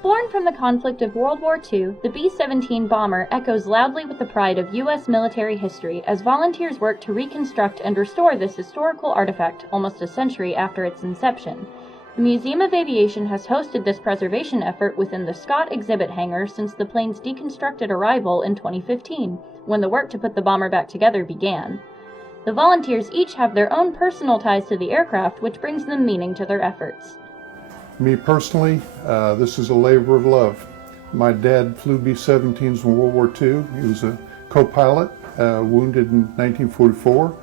Born from the conflict of World War II, the B-17 bomber echoes loudly with the pride of U.S. military history as volunteers work to reconstruct and restore this historical artifact almost a century after its inception. The Museum of Aviation has hosted this preservation effort within the Scott Exhibit Hangar since the plane's deconstructed arrival in 2015, when the work to put the bomber back together began. The volunteers each have their own personal ties to the aircraft, which brings them meaning to their efforts. Me personally, this is a labor of love. My dad flew B-17s in World War II. He was a co-pilot, wounded in 1944.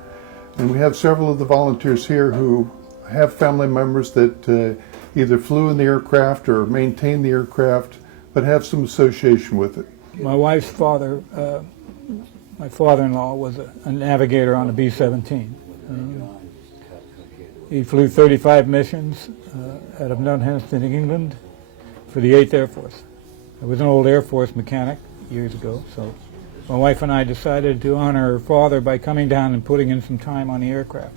And we have several of the volunteers here who have family members that either flew in the aircraft or maintained the aircraft, but have some association with it. My wife's father, my father-in-law, was a navigator on a B-17. He flew 35 missions out of Northampton, England, for the 8th Air Force. I was an old Air Force mechanic years ago, so my wife and I decided to honor her father by coming down and putting in some time on the aircraft.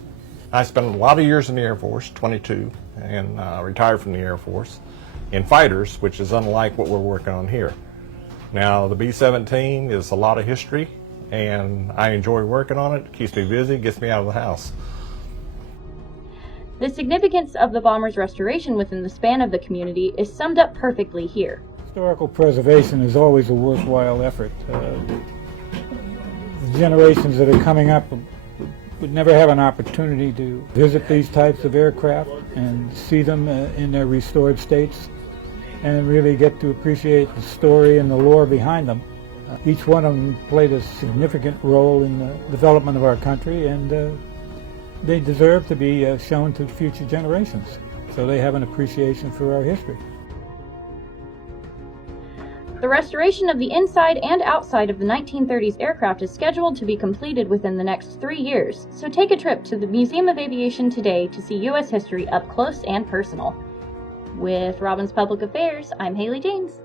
I spent a lot of years in the Air Force, 22, and retired from the Air Force in fighters, which is unlike what we're working on here. Now, the B-17 is a lot of history, and I enjoy working on it. It keeps me busy, gets me out of the house. The significance of the bomber's restoration within the span of the community is summed up perfectly here. Historical preservation is always a worthwhile effort. The generations that are coming up would never have an opportunity to visit these types of aircraft and see them in their restored states and really get to appreciate the story and the lore behind them. Each one of them played a significant role in the development of our country, and they deserve to be shown to future generations so they have an appreciation for our history. The restoration of the inside and outside of the 1930s aircraft is scheduled to be completed within the next 3 years, so take a trip to the Museum of Aviation today to see U.S. history up close and personal. With Robbins Public Affairs, I'm Haley James.